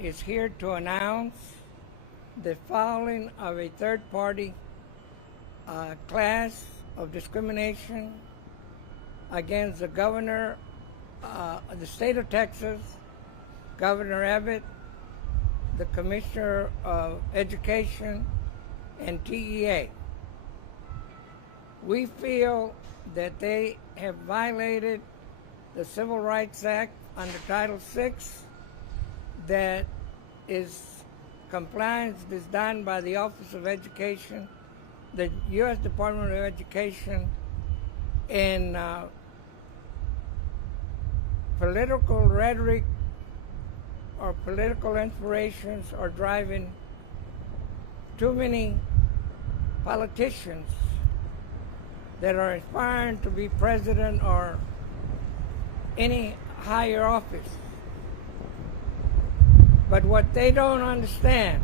is here to announce the filing of a third-party class of discrimination against the governor of the state of Texas, Governor Abbott, the Commissioner of Education, and TEA. We feel that they have violated the Civil Rights Act under Title VI, that is compliance is done by the Office of Education, the U.S. Department of Education, and political rhetoric or political inspirations are driving too many politicians that are aspiring to be president or any higher office. But what they don't understand,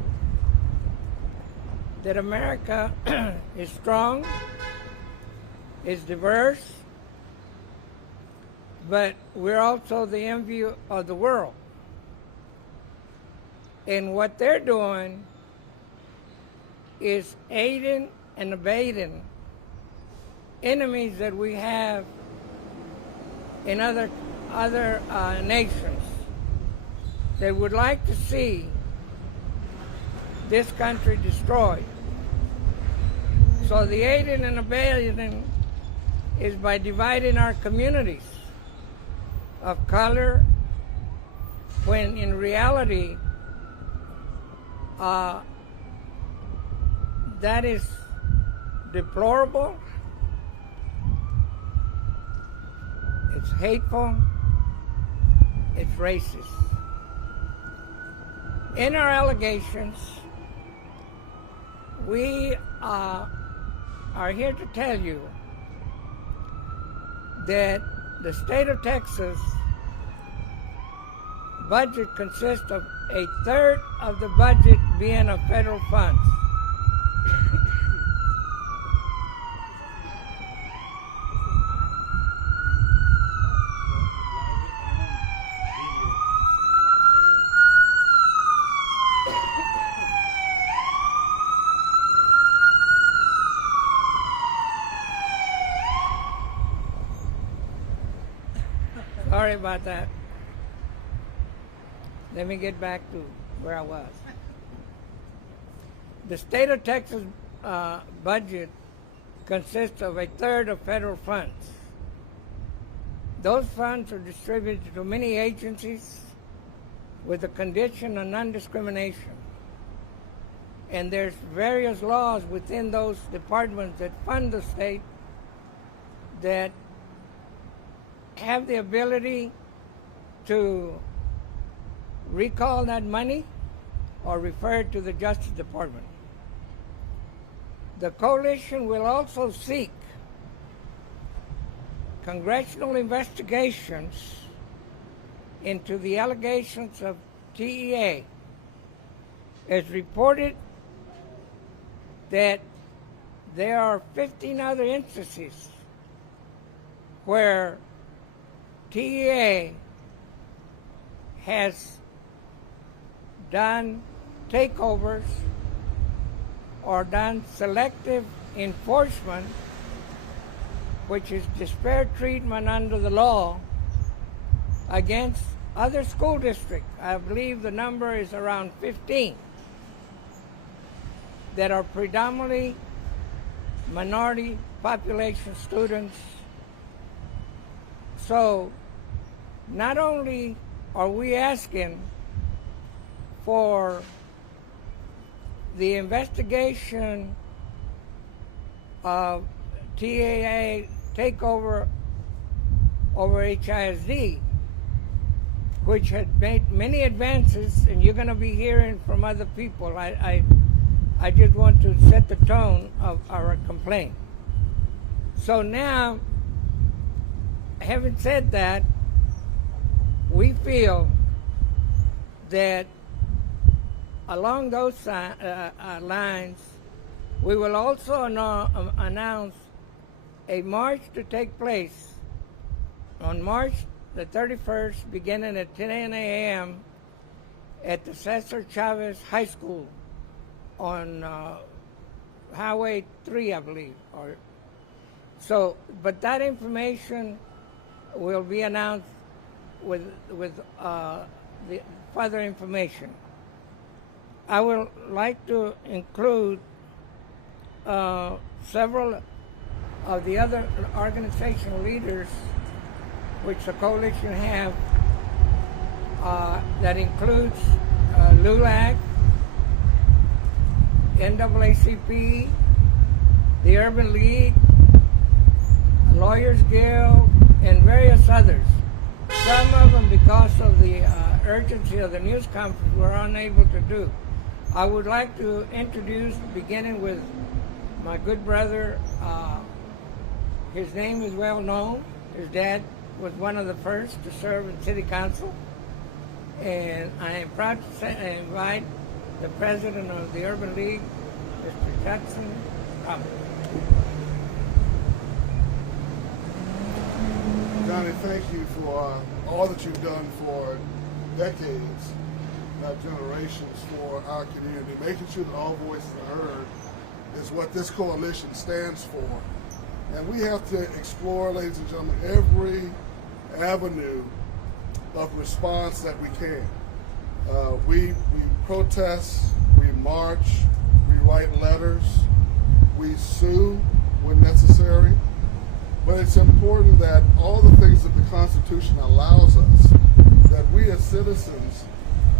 that America is strong, is diverse, but we're also the envy of the world. And what they're doing is aiding and abetting enemies that we have in other nations. They would like to see this country destroyed. So the aiding and abetting is by dividing our communities of color, when in reality that is deplorable, it's hateful, it's racist. In our allegations, we are here to tell you that the state of Texas budget consists of a third of the budget being of federal funds. Sorry about that. Let me get back to where I was. The state of Texas budget consists of a third of federal funds. Those funds are distributed to many agencies with the condition of non-discrimination. And there's various laws within those departments that fund the state that have the ability to recall that money or refer it to the Justice Department. The coalition will also seek congressional investigations into the allegations of TEA, as reported that there are 15 other instances where TEA has done takeovers or done selective enforcement, which is disparate treatment under the law, against other school districts. I believe the number is around 15 that are predominantly minority population students. So not only are we asking for the investigation of TAA takeover over HISD, which had made many advances, and you're going to be hearing from other people. I just want to set the tone of our complaint. So now, having said that, we feel that along those lines, we will also announce a march to take place on March the 31st, beginning at 10 a.m. at the Cesar Chavez High School on Highway 3, I believe. But that information will be announced with the further information. I would like to include several of the other organizational leaders which the coalition have. That includes LULAC, NAACP, the Urban League, Lawyers Guild, and various others. Some of them, because of the urgency of the news conference, were unable to do. I would like to introduce, beginning with my good brother. His name is well known. His dad was one of the first to serve in city council. And I am proud to invite the president of the Urban League, Mr. Jackson Roberts. Johnny, thank you for all that you've done for decades, not generations, for our community. Making sure that all voices are heard is what this coalition stands for. And we have to explore, ladies and gentlemen, every avenue of response that we can. We protest, we march, we write letters, we sue when necessary. But it's important that all the things that the Constitution allows us, that we as citizens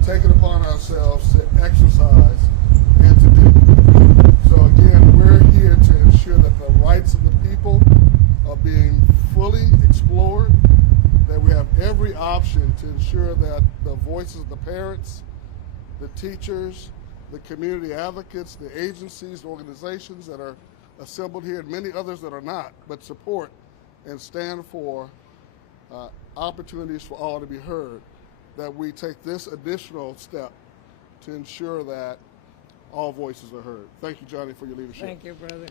take it upon ourselves to exercise and to do. So again, we're here to ensure that the rights of the people are being fully explored, that we have every option to ensure that the voices of the parents, the teachers, the community advocates, the agencies, the organizations that are assembled here, and many others that are not, but support and stand for opportunities for all to be heard, that we take this additional step to ensure that all voices are heard. Thank you, Johnny, for your leadership. Thank you, brother.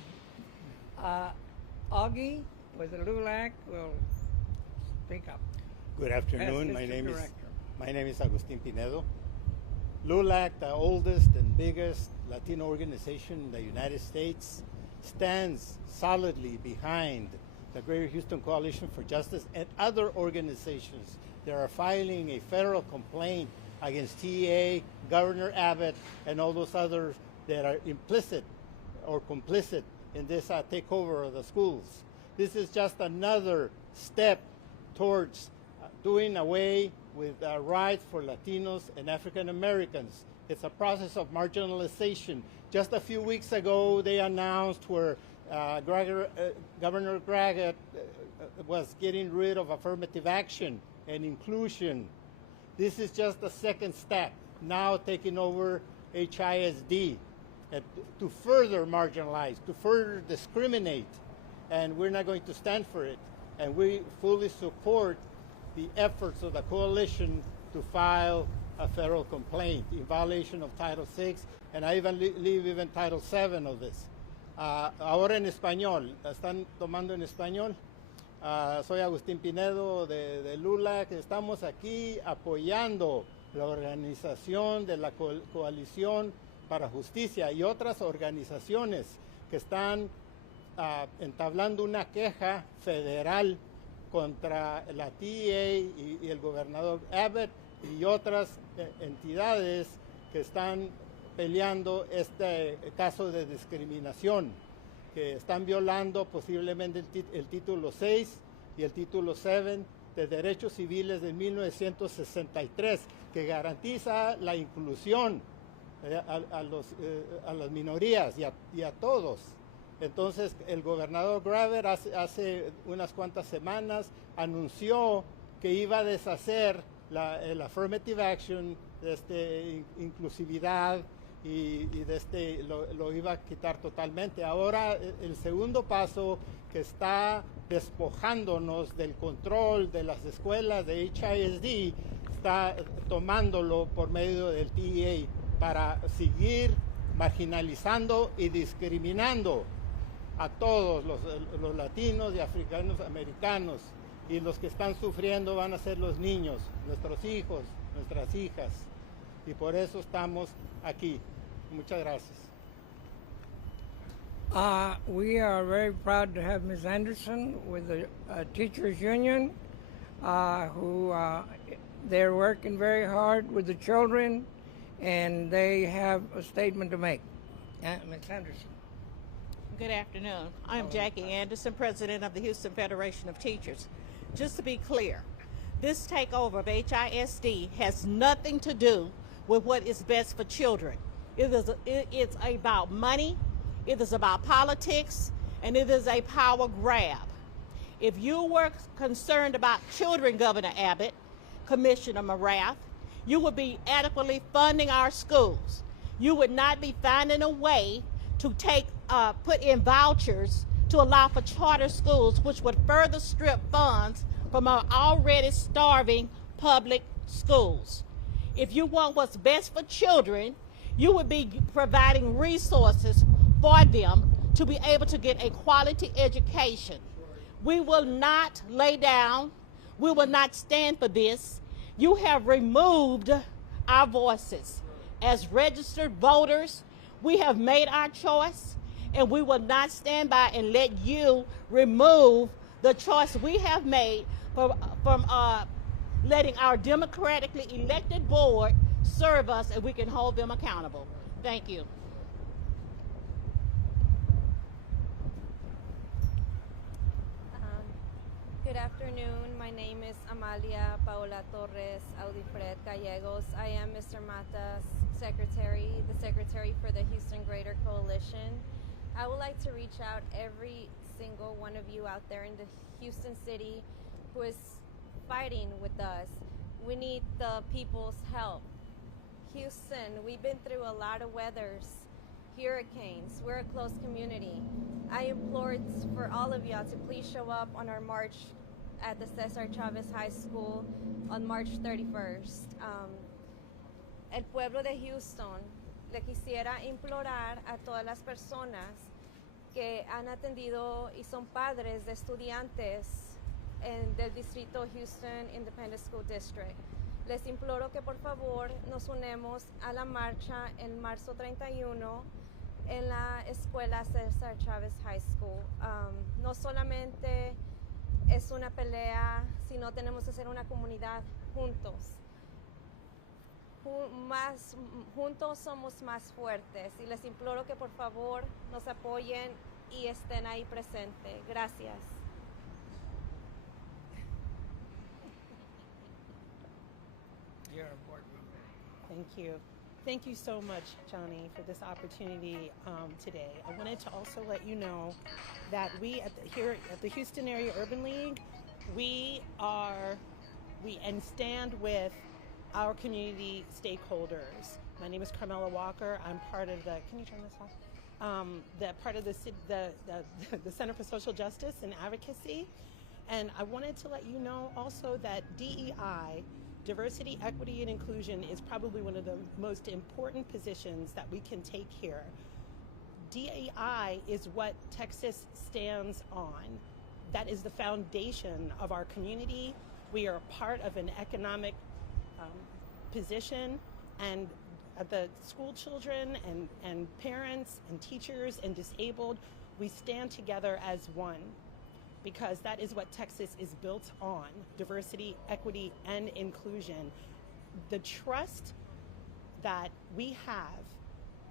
Augie with the LULAC will speak up. Good afternoon. Yes, My Mr. name is Agustin Pinedo. LULAC, the oldest and biggest Latino organization in the United States, stands solidly behind the Greater Houston Coalition for Justice and other organizations that are filing a federal complaint against TEA, Governor Abbott, and all those others that are implicit or complicit in this takeover of the schools. This is just another step towards doing away with rights for Latinos and African Americans. It's a process of marginalization. Just a few weeks ago, they announced where Governor Graggett was getting rid of affirmative action and inclusion. This is just the second step, now taking over HISD to further marginalize, to further discriminate, and we're not going to stand for it. And we fully support the efforts of the coalition to file a federal complaint in violation of Title VI, and I believe even Title VII of this. Ahora en español, ¿están tomando en español? Soy Agustín Pinedo de LULAC. Estamos aquí apoyando la organización de la Coalición para Justicia y otras organizaciones que están entablando una queja federal contra la TEA y el gobernador Abbott y otras entidades que están peleando este caso de discriminación, que están violando posiblemente el título 6 y el título 7 de Derechos Civiles de 1963, que garantiza la inclusión a las minorías y a todos. Entonces, el gobernador Graver hace unas cuantas semanas anunció que iba a deshacer el affirmative action, de inclusividad, y lo iba a quitar totalmente. Ahora, el segundo paso, que está despojándonos del control de las escuelas de HISD, está tomándolo por medio del TEA para seguir marginalizando y discriminando a todos los latinos y africanos americanos, y los que están sufriendo van a ser los niños, nuestros hijos, nuestras hijas. Y por eso estamos aquí. Muchas gracias. We are very proud to have Ms. Anderson with the Teachers Union, who they're working very hard with the children, and they have a statement to make. Ms. Anderson. Good afternoon. I'm Jackie Anderson, president of the Houston Federation of Teachers. Just to be clear, this takeover of HISD has nothing to do with what is best for children. It's about money, it is about politics, and it is a power grab. If you were concerned about children, Governor Abbott, Commissioner Marath, you would be adequately funding our schools. You would not be finding a way to put in vouchers to allow for charter schools, which would further strip funds from our already starving public schools. If you want what's best for children, you would be providing resources for them to be able to get a quality education. We will not lay down. We will not stand for this. You have removed our voices. As registered voters, we have made our choice, and we will not stand by and let you remove the choice we have made from letting our democratically elected board serve us, and we can hold them accountable. Thank you. Good afternoon. My name is Amalia Paola Torres Audifred Gallegos. I am Mr. Mata's secretary, the secretary for the Houston Greater Coalition. I would like to reach out every single one of you out there in the Houston city who is fighting with us. We need the people's help. Houston, we've been through a lot of weathers, hurricanes. We're a close community. I implore for all of y'all to please show up on our march at the Cesar Chavez High School on March 31st. El pueblo de Houston, le quisiera implorar a todas las personas que han atendido y son padres de estudiantes del distrito Houston Independent School District. Les imploro que por favor nos unemos a la marcha en marzo 31 en la escuela Cesar Chavez High School. No solamente es una pelea, sino tenemos que ser una comunidad juntos. Juntos somos más fuertes, y les imploro que por favor nos apoyen y estén ahí presentes. Gracias. You're a board member. Thank you. Thank you so much, Johnny, for this opportunity today. I wanted to also let you know that we here at the Houston Area Urban League, we stand with our community stakeholders. My name is Carmela Walker. I'm part of the, can you turn this off? Part of the Center for Social Justice and Advocacy. And I wanted to let you know also that DEI, Diversity, Equity, and Inclusion, is probably one of the most important positions that we can take here. DEI is what Texas stands on. That is the foundation of our community. We are part of an economic position, and the school children and parents and teachers and disabled, we stand together as one, because that is what Texas is built on: diversity, equity, and inclusion. The trust that we have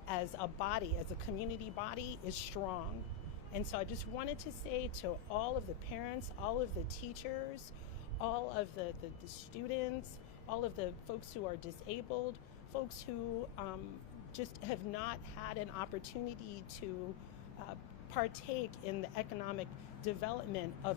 as a body, as a community body, is strong. And so I just wanted to say to all of the parents, all of the teachers, all of the students, all of the folks who are disabled, folks who just have not had an opportunity to partake in the economic development of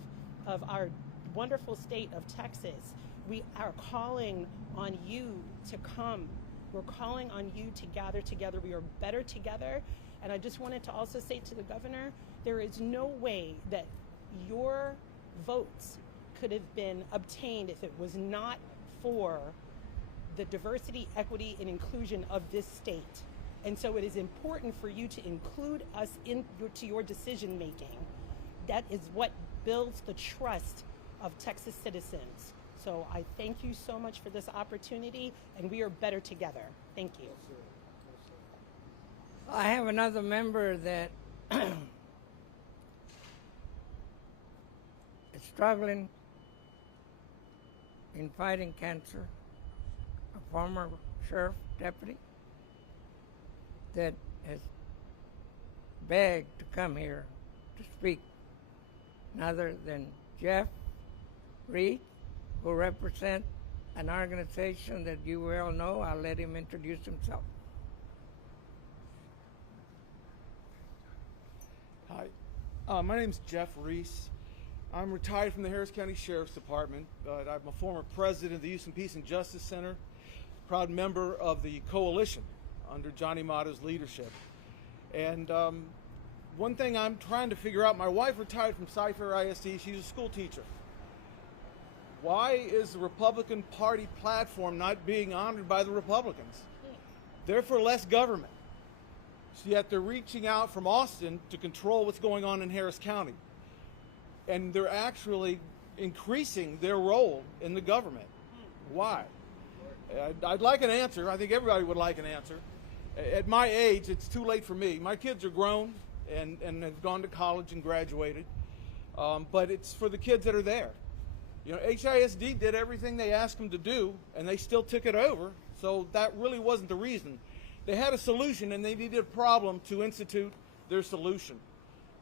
our wonderful state of Texas. We are calling on you to come. We're calling on you to gather together. We are better together. And I just wanted to also say to the governor, there is no way that your votes could have been obtained if it was not for the diversity, equity, and inclusion of this state. And so it is important for you to include us into your decision making. That is what builds the trust of Texas citizens. So I thank you so much for this opportunity, and we are better together. Thank you. I have another member that is struggling in fighting cancer, a former sheriff deputy that has begged to come here to speak, none other than Jeff Reed, who represents an organization that you well know. I'll let him introduce himself. Hi, my name's Jeff Reese. I'm retired from the Harris County Sheriff's Department, but I'm a former president of the Houston Peace and Justice Center, proud member of the coalition under Johnny Mata's leadership. And one thing I'm trying to figure out, my wife retired from Cypher ISD, she's a school teacher. Why is the Republican Party platform not being honored by the Republicans? They're for less government. So yet they're reaching out from Austin to control what's going on in Harris County. And they're actually increasing their role in the government. Why? I'd like an answer. I think everybody would like an answer. At my age, it's too late for me. My kids are grown and have gone to college and graduated. But it's for the kids that are there. You know, HISD did everything they asked them to do, and they still took it over. So that really wasn't the reason. They had a solution, and they needed a problem to institute their solution.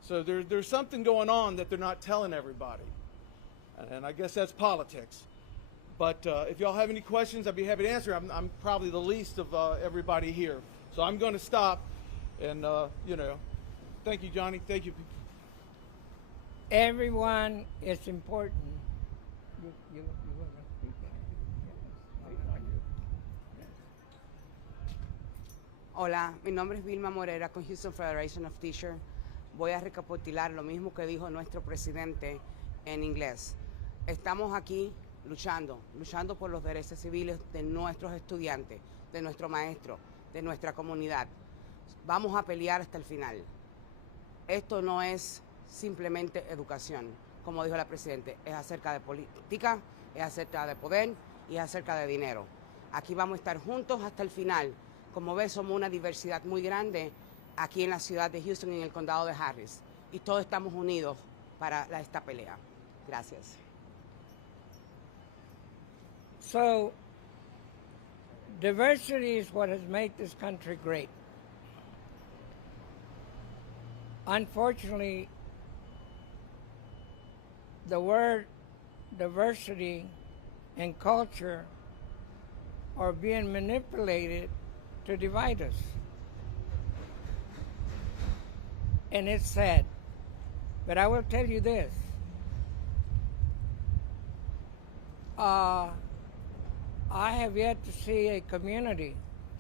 So there's something going on that they're not telling everybody. And I guess that's politics. But if y'all have any questions, I'd be happy to answer. I'm probably the least of everybody here. So I'm going to stop. And, you know, thank you, Johnny. Thank you. Everyone is important. Hola, mi nombre es Vilma Morera con Houston Federation of Teachers. Voy a recapitular lo mismo que dijo nuestro presidente en inglés. Estamos aquí luchando por los derechos civiles de nuestros estudiantes, de nuestros maestros, de nuestra comunidad. Vamos a pelear hasta el final. Esto no es simplemente educación, como dijo la presidenta, es acerca de política, es acerca de poder y es acerca de dinero. Aquí vamos a estar juntos hasta el final. Como ves, somos una diversidad muy grande aquí en la ciudad de Houston y en el condado de Harris. Y todos estamos unidos para esta pelea. Gracias. So, diversity is what has made this country great. Unfortunately, the word diversity and culture are being manipulated to divide us. And it's sad. But I will tell you this. I have yet to see a community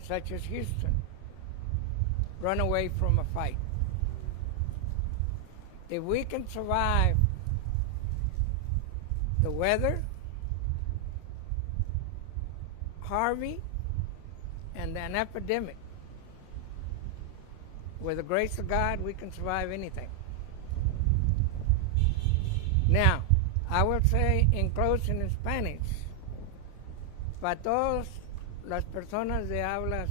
such as Houston run away from a fight. If we can survive the weather, Harvey, and an epidemic, with the grace of God, we can survive anything. Now, I will say in closing in Spanish, para todas las personas de habla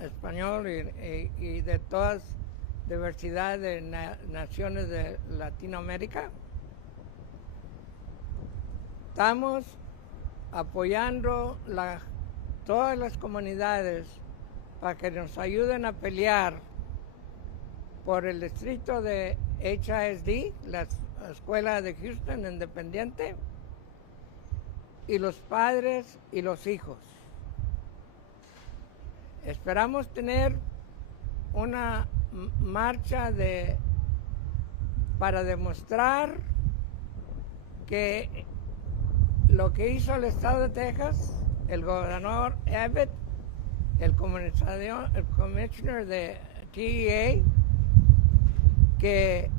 español y de todas diversidad de naciones de Latinoamérica, estamos apoyando todas las comunidades para que nos ayuden a pelear por el distrito de HISD, la escuela de Houston independiente, y los padres y los hijos. Esperamos tener una marcha para demostrar que lo que hizo el estado de Texas, el gobernador Abbott, el commissioner de TEA, que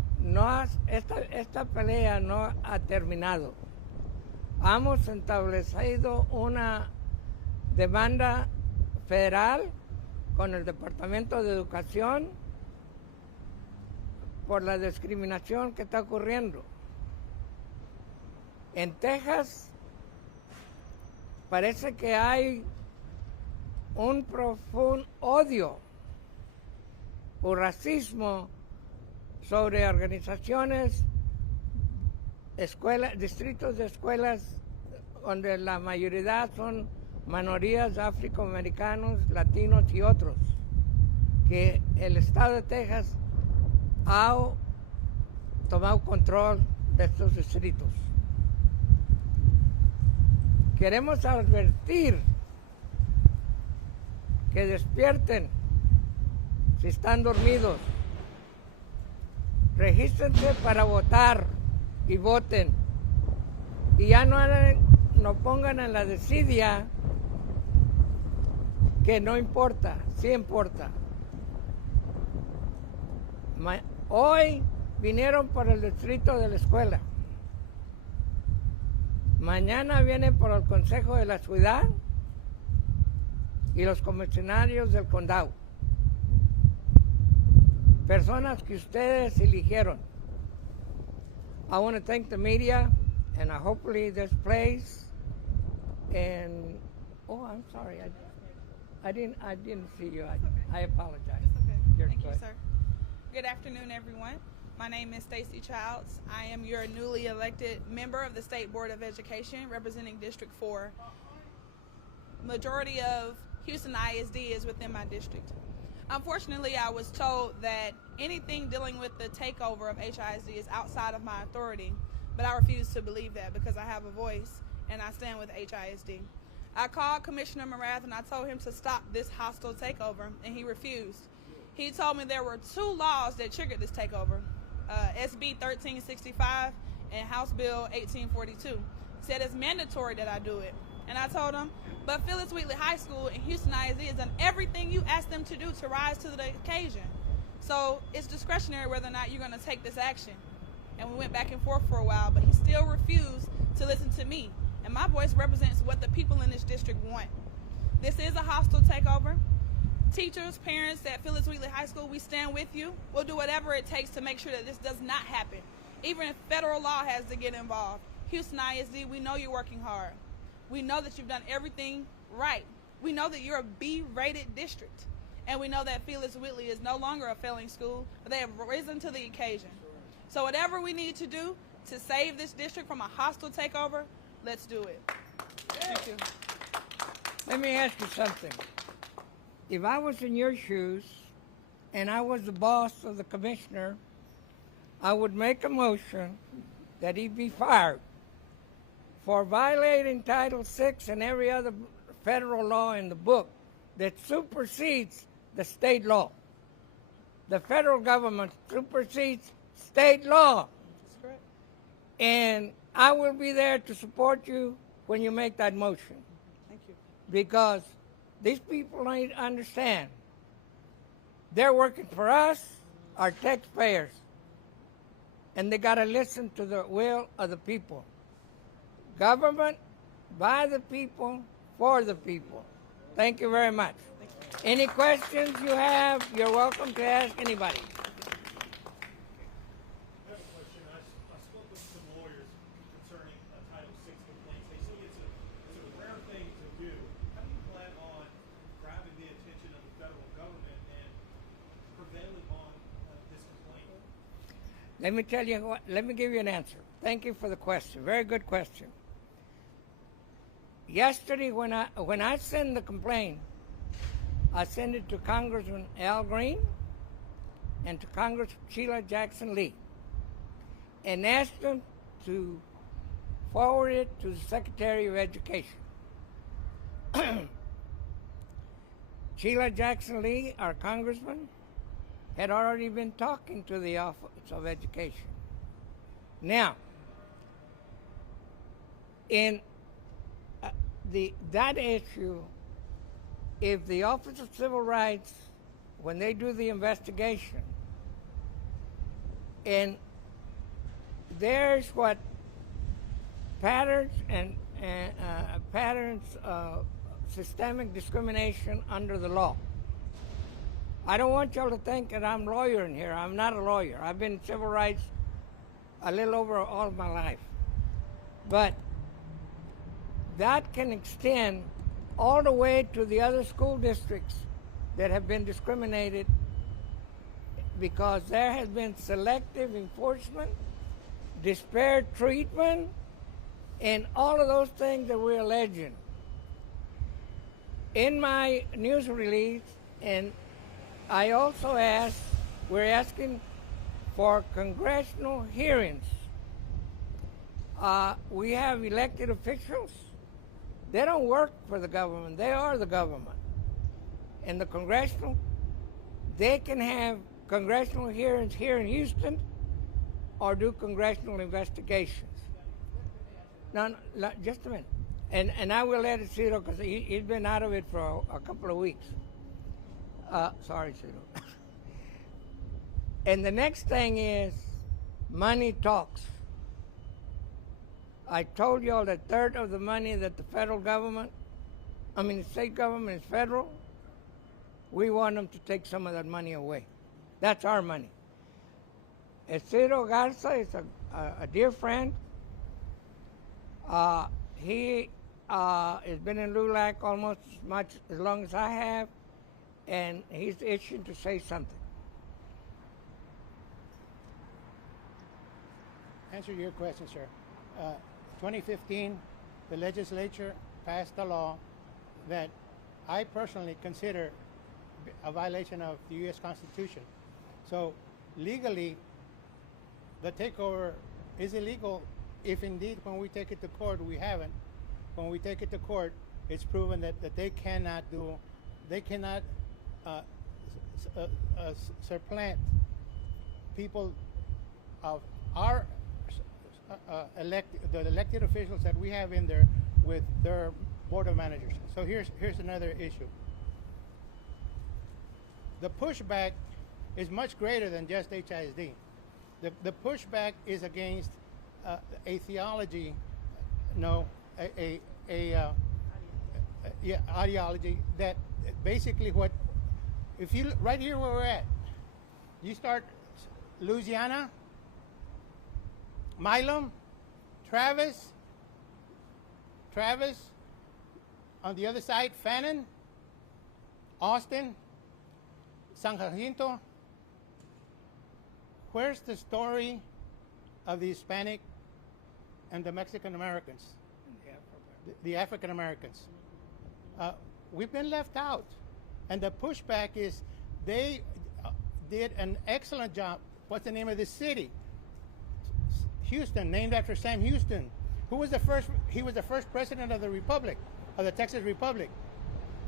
esta pelea no ha terminado. Hemos establecido una demanda federal con el Departamento de Educación por la discriminación que está ocurriendo. En Texas parece que hay un profundo odio o racismo sobre organizaciones, escuelas, distritos de escuelas donde la mayoría son minorías afroamericanos, latinos y otros, que el estado de Texas ha tomado control de estos distritos. Queremos advertir que despierten si están dormidos. Regístrense para votar y voten. Y ya no pongan en la desidia que no importa, sí importa. Hoy vinieron por el distrito de la escuela. Mañana vienen por el consejo de la ciudad y los comisionarios del condado. Personas que ustedes eligieron. I want to thank the media, and hopefully this place. And oh, I'm sorry, I didn't see you. I apologize. Okay. Thank you, sir. Good afternoon, everyone. My name is Stacy Childs. I am your newly elected member of the State Board of Education representing District 4. Majority of Houston-ISD is within my district. Unfortunately, I was told that anything dealing with the takeover of HISD is outside of my authority, but I refuse to believe that because I have a voice and I stand with HISD. I called Commissioner Morath and I told him to stop this hostile takeover, and he refused. He told me there were 2 laws that triggered this takeover. SB 1365 and House Bill 1842 said it's mandatory that I do it. And I told him, but Phyllis Wheatley High School and Houston ISD has done everything you asked them to do to rise to the occasion. So it's discretionary whether or not you're going to take this action. And we went back and forth for a while, but he still refused to listen to me. And my voice represents what the people in this district want. This is a hostile takeover. Teachers, parents at Phyllis Wheatley High School, we stand with you. We'll do whatever it takes to make sure that this does not happen, even if federal law has to get involved. Houston ISD, we know you're working hard. We know that you've done everything right. We know that you're a B-rated district. And we know that Phyllis Wheatley is no longer a failing school, but they have risen to the occasion. So whatever we need to do to save this district from a hostile takeover, let's do it. Thank you. Let me ask you something. If I was in your shoes and I was the boss of the commissioner, I would make a motion that he be fired for violating Title VI and every other federal law in the book that supersedes the state law. The federal government supersedes state law. That's correct. And I will be there to support you when you make that motion. Thank you. Because these people need to understand they're working for us, our taxpayers, and they got to listen to the will of the people. Government by the people, for the people. Thank you very much. Any questions you have, you're welcome to ask anybody. I have a question. I spoke with some lawyers concerning Title VI complaints. They say it's a rare thing to do. How do you plan on grabbing the attention of the federal government and prevailing on this complaint? Let me tell you what, let me give you an answer. Thank you for the question. Very good question. Yesterday when I send the complaint, I send it to Congressman Al Green and to Congressman Sheila Jackson Lee and ask them to forward it to the Secretary of Education. Sheila Jackson Lee, our congressman, had already been talking to the Office of Education. Now, in that issue, if the Office of Civil Rights, when they do the investigation, and there's what patterns and patterns of systemic discrimination under the law. I don't want y'all to think that I'm a lawyer in here. I'm not a lawyer. I've been in civil rights a little over all of my life. But that can extend all the way to the other school districts that have been discriminated because there has been selective enforcement, disparate treatment, and all of those things that we're alleging. In my news release, and I also we're asking for congressional hearings. We have elected officials. They don't work for the government. They are the government. And the congressional, they can have congressional hearings here in Houston or do congressional investigations. No, just a minute. And I will let Ciro, because he's been out of it for a couple of weeks. Sorry, Ciro. And the next thing is money talks. I told you all that a third of the money that the federal government, the state government is federal. We want them to take some of that money away. That's our money. Ciro Garza is a dear friend. He has been in LULAC almost as long as I have, and he's itching to say something. Answer your question, sir. 2015, the legislature passed a law that I personally consider a violation of the U.S. Constitution. So legally, the takeover is illegal if indeed when we take it to court, we haven't. When we take it to court, it's proven that they cannot supplant people of our the elected officials that we have in there with their board of managers. So here's another issue. The pushback is much greater than just HISD. The pushback is against a theology, ideology that basically if you right here where we're at, you start Louisiana, Milam, Travis, on the other side, Fannin, Austin, San Jacinto. Where's the story of the Hispanic and the Mexican Americans? The African Americans. We've been left out. And the pushback is they did an excellent job. What's the name of this city? Houston, named after Sam Houston. Who was the first? He was the first president of the Republic, of the Texas Republic.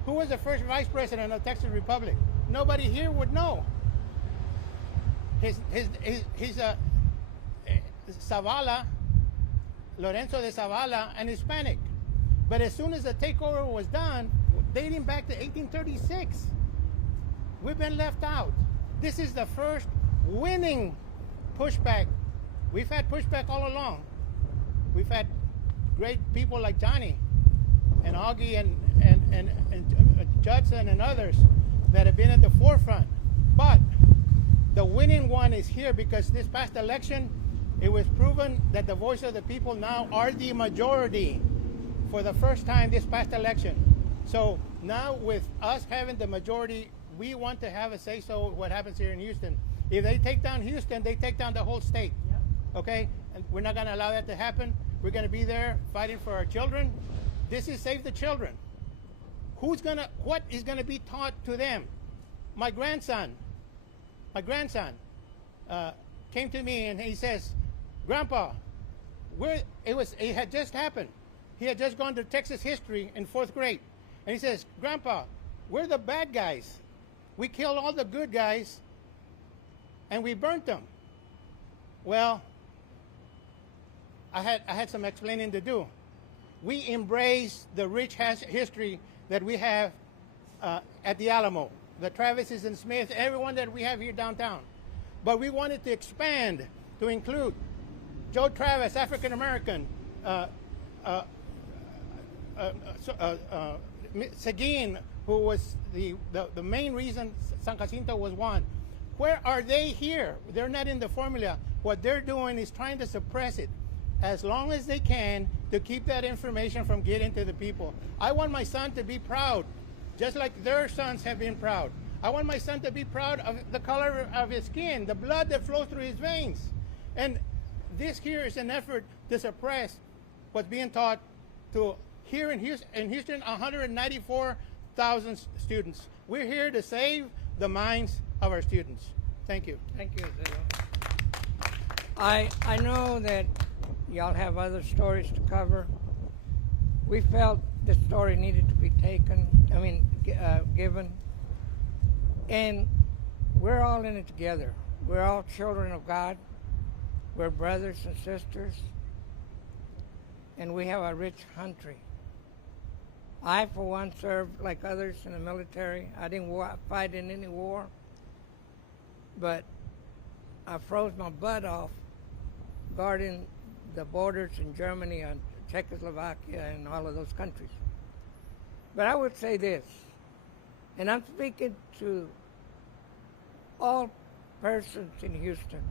Who was the first vice president of the Texas Republic? Nobody here would know. He's Zavala, Lorenzo de Zavala, and Hispanic. But as soon as the takeover was done, dating back to 1836, we've been left out. This is the first winning pushback. We've had pushback all along. We've had great people like Johnny and Augie and Judson and others that have been at the forefront. But the winning one is here because this past election, it was proven that the voice of the people now are the majority for the first time this past election. So now with us having the majority, we want to have a say-so what happens here in Houston. If they take down Houston, they take down the whole state. Okay? And we're not going to allow that to happen. We're going to be there fighting for our children. This is Save the Children. What is going to be taught to them? My grandson came to me and he says, Grandpa, it had just happened. He had just gone to Texas history in 4th grade. And he says, Grandpa, we're the bad guys. We killed all the good guys and we burnt them. Well, I had some explaining to do. We embrace the rich history that we have at the Alamo, the Travises and Smith, everyone that we have here downtown. But we wanted to expand to include Joe Travis, African American, Seguin, who was the main reason San Jacinto was won. Where are they here? They're not in the formula. What they're doing is trying to suppress it. as long as they can to keep that information from getting to the people. I want my son to be proud, just like their sons have been proud. I want my son to be proud of the color of his skin, the blood that flows through his veins. And this here is an effort to suppress what's being taught to here in Houston, 194,000 students. We're here to save the minds of our students. Thank you. Thank you, Zero. I know that y'all have other stories to cover. We felt the story needed to be given. And we're all in it together. We're all children of God. We're brothers and sisters. And we have a rich country. I, for one, served like others in the military. I didn't fight in any war. But I froze my butt off guarding the borders in Germany and Czechoslovakia and all of those countries. But I would say this, and I'm speaking to all persons in Houston.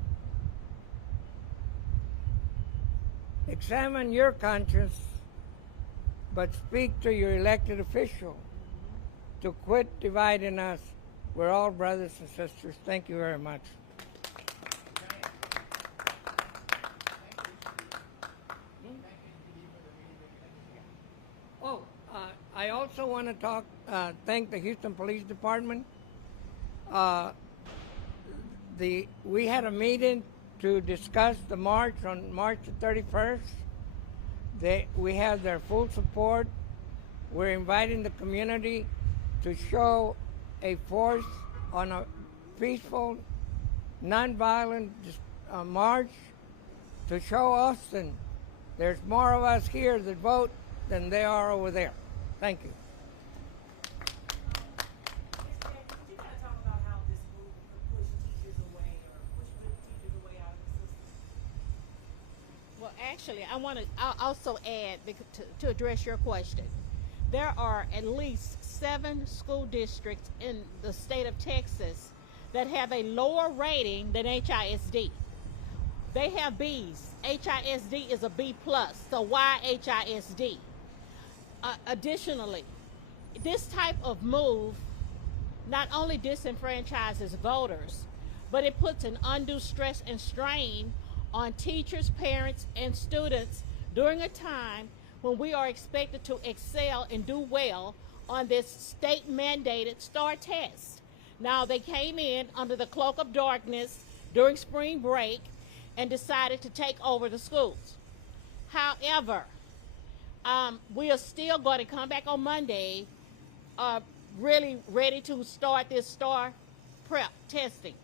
Examine your conscience, but speak to your elected official to quit dividing us. We're all brothers and sisters. Thank you very much. I also want to thank the Houston Police Department. We had a meeting to discuss the march on March the 31st. We have their full support. We're inviting the community to show a force on a peaceful, nonviolent march to show Austin there's more of us here that vote than there are over there. Thank you. Well, actually, I'll also add to address your question. There are at least 7 school districts in the state of Texas that have a lower rating than HISD. They have Bs. HISD is a B+, so why HISD? Additionally, this type of move not only disenfranchises voters, but it puts an undue stress and strain on teachers, parents, and students during a time when we are expected to excel and do well on this state-mandated STAR test. Now, they came in under the cloak of darkness during spring break and decided to take over the schools. However, we are still going to come back on Monday really ready to start this STAR prep testing.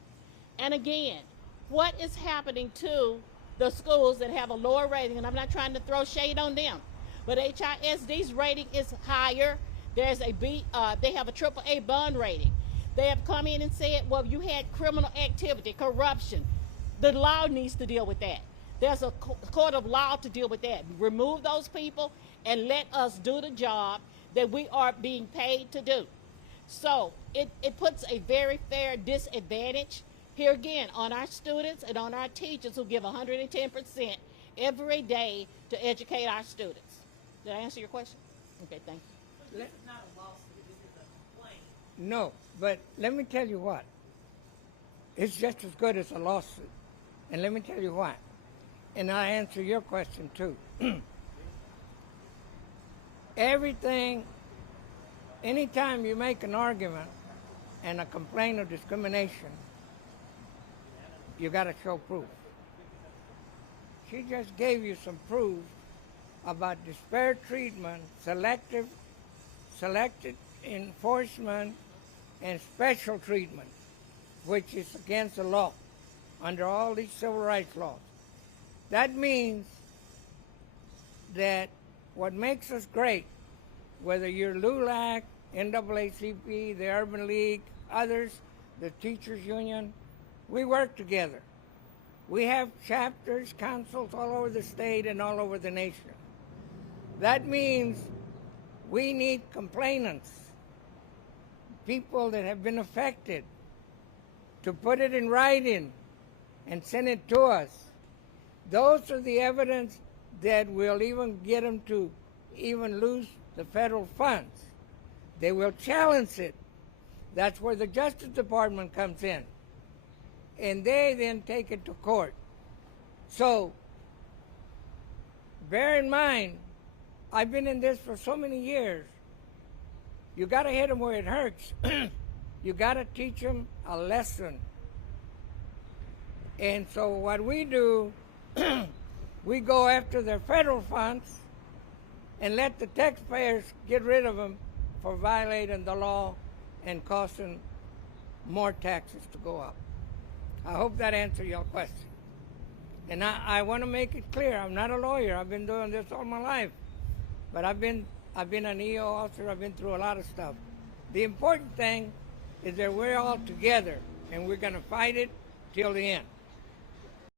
And again, what is happening to the schools that have a lower rating? And I'm not trying to throw shade on them, but HISD's rating is higher. There's a B, they have a AAA bond rating. They have come in and said, well, you had criminal activity, corruption. The law needs to deal with that. There's a court of law to deal with that. Remove those people and let us do the job that we are being paid to do. So it puts a very fair disadvantage here again on our students and on our teachers who give 110% every day to educate our students. Did I answer your question? Okay, thank you. This is not a lawsuit, this is a complaint. No, but let me tell you what. It's just as good as a lawsuit. And let me tell you why. And I answer your question too. Anytime you make an argument and a complaint of discrimination, you got to show proof. She just gave you some proof about disparate treatment, selected enforcement, and special treatment, which is against the law under all these civil rights laws. That means that what makes us great, whether you're LULAC, NAACP, the Urban League, others, the teachers union, we work together. We have chapters, councils all over the state and all over the nation. That means we need complainants, people that have been affected, to put it in writing and send it to us. Those are the evidence that will even get them to even lose the federal funds. They will challenge it. That's where the Justice Department comes in. And they then take it to court. So, bear in mind, I've been in this for so many years. You got to hit them where it hurts. You got to teach them a lesson. And so what we do, we go after their federal funds and let the taxpayers get rid of them for violating the law and causing more taxes to go up. I hope that answered your question. And I want to make it clear, I'm not a lawyer. I've been doing this all my life. But I've been an EO officer. I've been through a lot of stuff. The important thing is that we're all together, and we're going to fight it till the end.